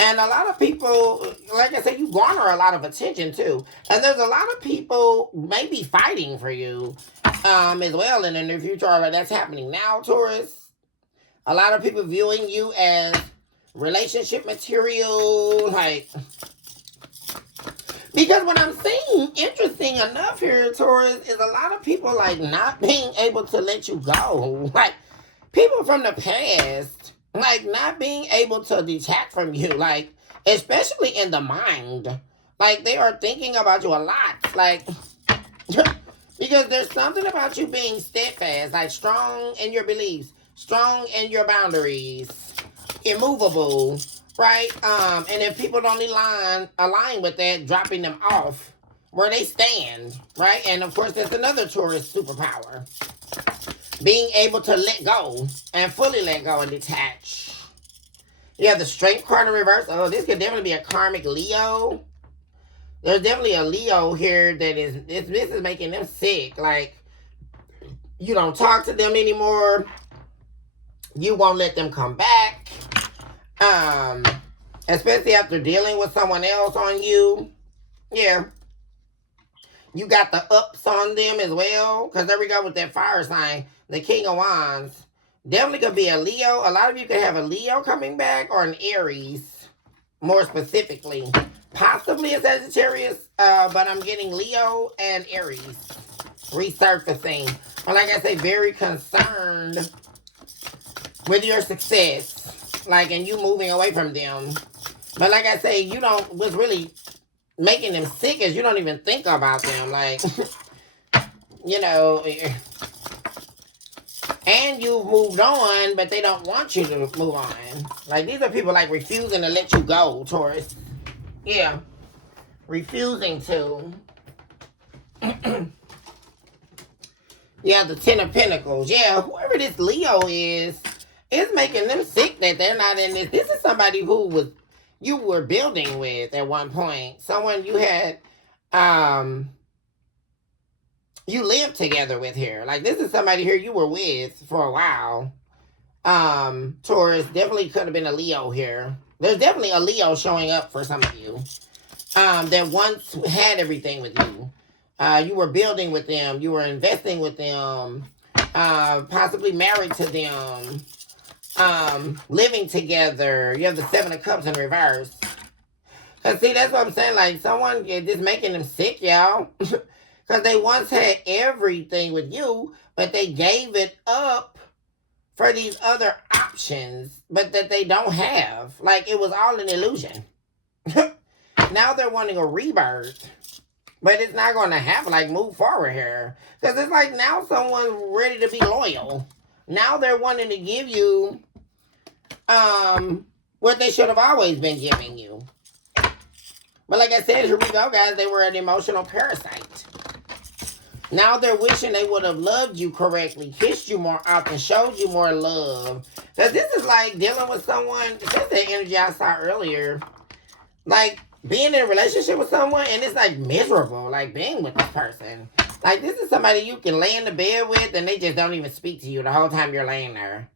And a lot of people, like I said, you garner a lot of attention too. And there's a lot of people maybe fighting for you as well in the near future. But that's happening now, Taurus. A lot of people viewing you as relationship material, like, because what I'm seeing, interesting enough here, Taurus, is a lot of people like not being able to let you go. Like, people from the past, like, not being able to detach from you, like, especially in the mind. Like, they are thinking about you a lot. Like, because there's something about you being steadfast, like strong in your beliefs, strong in your boundaries, immovable, right? And if people don't align with that, dropping them off where they stand, right? And of course, that's another tourist superpower. Being able to let go and fully let go and detach. You have the Strength card in reverse. Oh, this could definitely be a karmic Leo. There's definitely a Leo here that this is making them sick. Like, you don't talk to them anymore. You won't let them come back. Especially after dealing with someone else on you. Yeah. You got the ups on them as well. Because there we go with that fire sign. The King of Wands. Definitely could be a Leo. A lot of you could have a Leo coming back, or an Aries, more specifically. Possibly a Sagittarius, but I'm getting Leo and Aries resurfacing. But like I say, very concerned with your success. Like, and you moving away from them. But like I say, what's really making them sick is you don't even think about them. Like, and you've moved on, but they don't want you to move on. Like, these are people like refusing to let you go, Taurus. Yeah. Refusing to. Yeah, the Ten of Pentacles. Yeah, whoever this Leo is making them sick that they're not in this. This is somebody who you were building with at one point. Someone you had, you lived together with here. Like, this is somebody here you were with for a while. Taurus, definitely could have been a Leo here. There's definitely a Leo showing up for some of you. That once had everything with you. You were building with them. You were investing with them. Possibly married to them. Living together. You have the Seven of Cups in reverse. Cause see, that's what I'm saying. Like, someone is just making them sick, y'all. Because they once had everything with you, but they gave it up for these other options, but that they don't have. Like, it was all an illusion. Now they're wanting a rebirth, but it's not going to happen. Like, move forward here. Because it's like now someone's ready to be loyal. Now they're wanting to give you what they should have always been giving you. But like I said, here we go, guys. They were an emotional parasite. Now they're wishing they would have loved you correctly, kissed you more often, showed you more love. Because this is like dealing with someone, this is the energy I saw earlier. Like, being in a relationship with someone, and it's like miserable, like being with this person. Like, this is somebody you can lay in the bed with, and they just don't even speak to you the whole time you're laying there.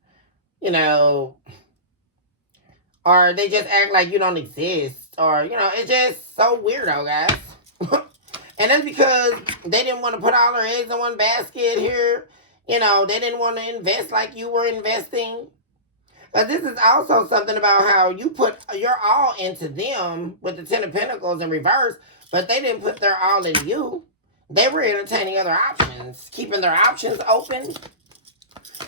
Or they just act like you don't exist. Or, it's just so weirdo, guys. And that's because they didn't want to put all their eggs in one basket here. They didn't want to invest like you were investing. But this is also something about how you put your all into them with the Ten of Pentacles in reverse, but they didn't put their all in you. They were entertaining other options, keeping their options open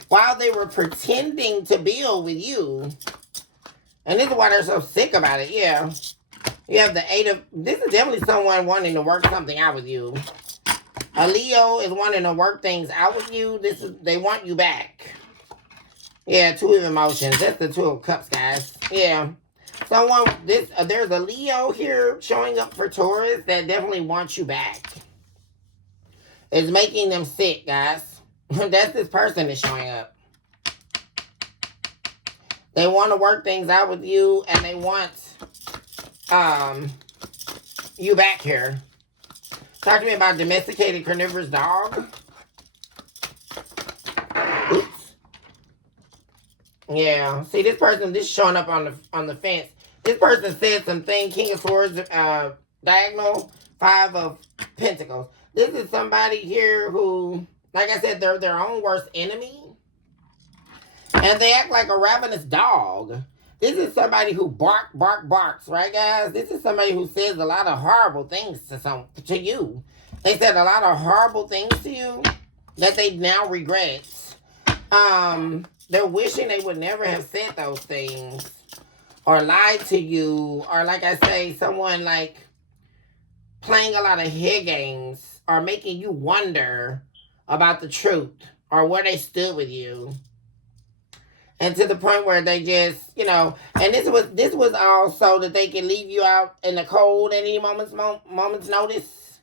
while they were pretending to build with you. And this is why they're so sick about it, yeah. You have the this is definitely someone wanting to work something out with you. A Leo is wanting to work things out with you. They want you back. Yeah, Two of Emotions. That's the Two of Cups, guys. Yeah. There's a Leo here showing up for Taurus that definitely wants you back. It's making them sick, guys. That's this person that's showing up. They want to work things out with you, and they want you back here. Talk to me about domesticated carnivorous dog. Oops. Yeah. See, this person, this showing up on the fence. This person said something. King of Swords, diagonal, 5 of Pentacles. This is somebody here who, like I said, they're their own worst enemy. And they act like a ravenous dog. This is somebody who barks, right, guys? This is somebody who says a lot of horrible things to you. They said a lot of horrible things to you that they now regret. They're wishing they would never have said those things or lied to you, or like I say, someone like playing a lot of head games or making you wonder about the truth or where they stood with you. And to the point where they just, you know, and this was all so that they can leave you out in the cold at any moment's notice.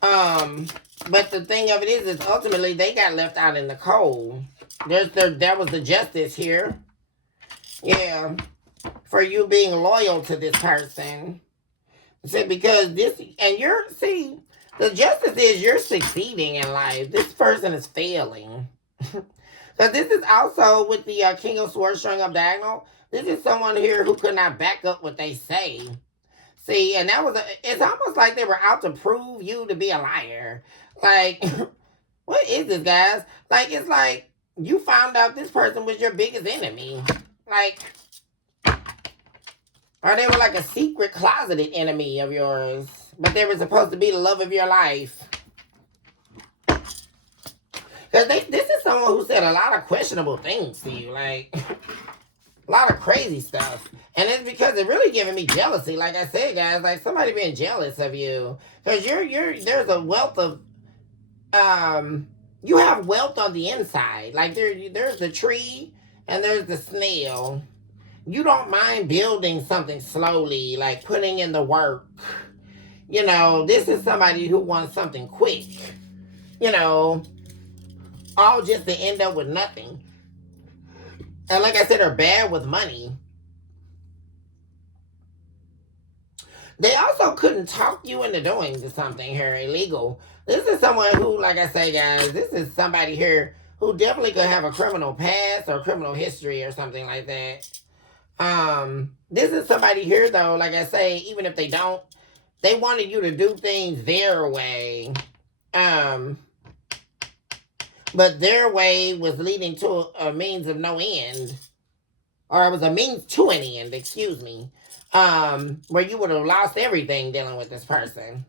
But the thing of it is ultimately they got left out in the cold. There was the justice here. Yeah. For you being loyal to this person. See, because the justice is you're succeeding in life. This person is failing. So this is also with the King of Swords showing up diagonal. This is someone here who could not back up what they say. See, and it's almost like they were out to prove you to be a liar. Like, what is this, guys? Like, it's like you found out this person was your biggest enemy. Like, or they were like a secret closeted enemy of yours. But they were supposed to be the love of your life. Because this is someone who said a lot of questionable things to you. Like, a lot of crazy stuff. And it's because it's really giving me jealousy. Like I said, guys, like somebody being jealous of you. Because there's a wealth of, you have wealth on the inside. Like there's the tree and there's the snail. You don't mind building something slowly, like putting in the work. You know, this is somebody who wants something quick. You know, all just to end up with nothing. And like I said, they're bad with money. They also couldn't talk you into doing something here illegal. This is someone who, like I say, guys, this is somebody here who definitely could have a criminal past or criminal history or something like that. This is somebody here, though, like I say, even if they don't, they wanted you to do things their way. But their way was leading to a means of no end. Or it was a means to an end, excuse me. Where you would have lost everything dealing with this person.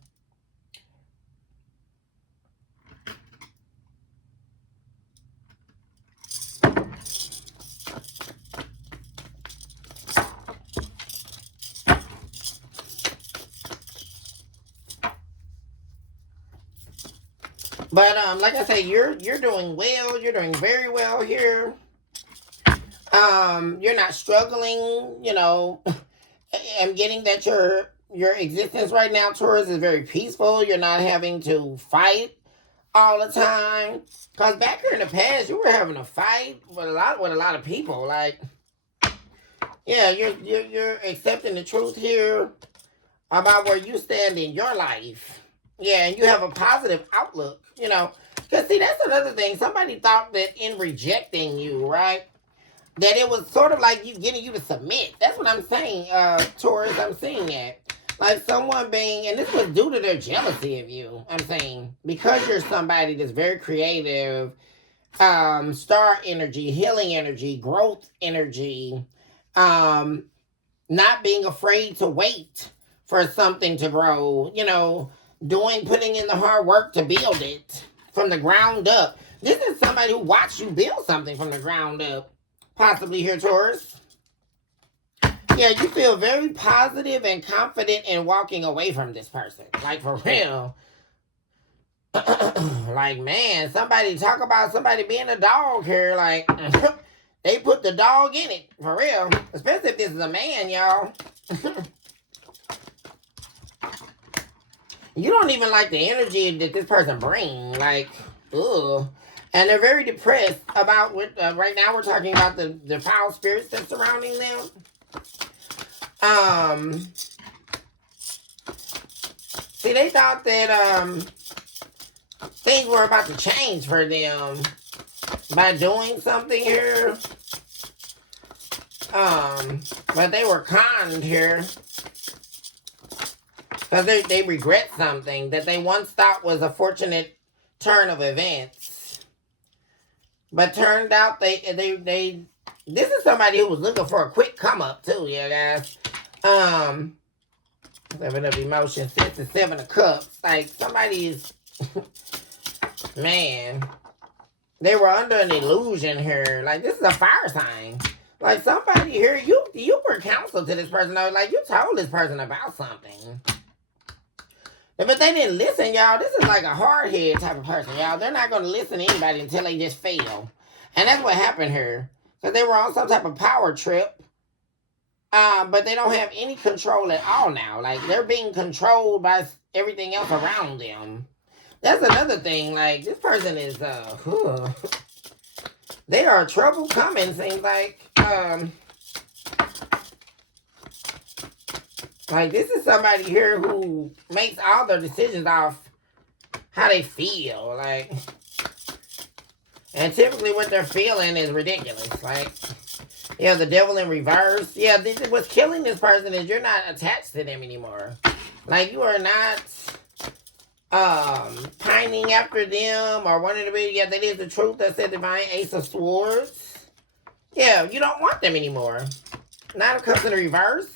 But like I say, you're doing well. You're doing very well here. You're not struggling, you know. I'm getting that your existence right now, Taurus, is very peaceful. You're not having to fight all the time. Cause back here in the past, you were having a fight with a lot of people. Like, yeah, you're accepting the truth here about where you stand in your life. Yeah, and you have a positive outlook, you know. Because, see, that's another thing. Somebody thought that in rejecting you, right, that it was sort of like you getting you to submit. That's what I'm saying, Taurus. I'm seeing that. Like someone being, and this was due to their jealousy of you, I'm saying. Because you're somebody that's very creative, star energy, healing energy, growth energy, not being afraid to wait for something to grow, you know, putting in the hard work to build it from the ground up. This is somebody who watched you build something from the ground up. Possibly here, Taurus. Yeah, you feel very positive and confident in walking away from this person. Like, for real. Like, man, talk about somebody being a dog here. Like, they put the dog in it. For real. Especially if this is a man, y'all. You don't even like the energy that this person brings. Like, ugh. And they're very depressed about what, right now we're talking about the foul spirits that's surrounding them. See, they thought that, things were about to change for them by doing something here. But they were conned here. Because they regret something that they once thought was a fortunate turn of events. But turned out this is somebody who was looking for a quick come up too, yeah, guys. 7 of emotions, 6 and 7 of cups. Like somebody is, man, they were under an illusion here. Like this is a fire sign. Like somebody here, you were counsel to this person. Like you told this person about something. But they didn't listen, y'all. This is like a hard head type of person, y'all. They're not going to listen to anybody until they just fail. And that's what happened here. Because they were on some type of power trip. But they don't have any control at all now. Like, they're being controlled by everything else around them. That's another thing. Like, this person is, they are trouble coming, seems like. Like, this is somebody here who makes all their decisions off how they feel. Like, and typically what they're feeling is ridiculous. Like, yeah, the devil in reverse. Yeah, what's killing this person is you're not attached to them anymore. Like, you are not pining after them or wanting to be. Yeah, that is the truth. That's the divine Ace of Swords. Yeah, you don't want them anymore. Now it comes in the reverse.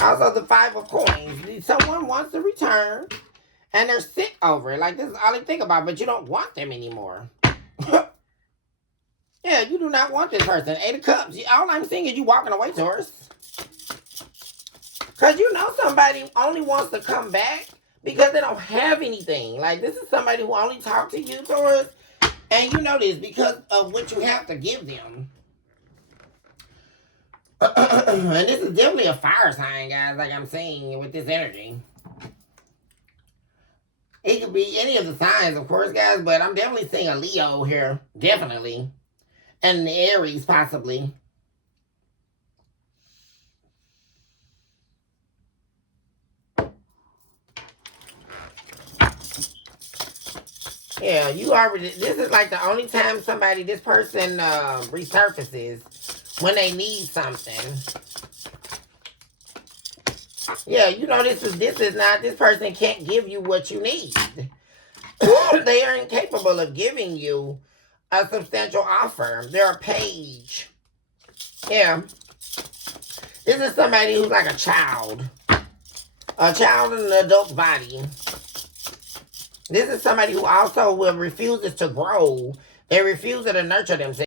Also, the 5 of Coins. Someone wants to return, and they're sick over it. Like, this is all they think about, but you don't want them anymore. Yeah, you do not want this person. 8 of Cups. All I'm seeing is you walking away, Taurus. Because you know somebody only wants to come back because they don't have anything. Like, this is somebody who only talks to you, Taurus. And you know this because of what you have to give them. And this is definitely a fire sign, guys, like I'm saying, with this energy. It could be any of the signs, of course, guys, but I'm definitely seeing a Leo here. Definitely. And the Aries, possibly. Yeah, you already, this is like the only time this person resurfaces when they need something. Yeah, you know, this person can't give you what you need. They are incapable of giving you a substantial offer. They're a page. Yeah. This is somebody who's like a child. A child in an adult body. This is somebody who also refuses to grow. They refuse to nurture themselves.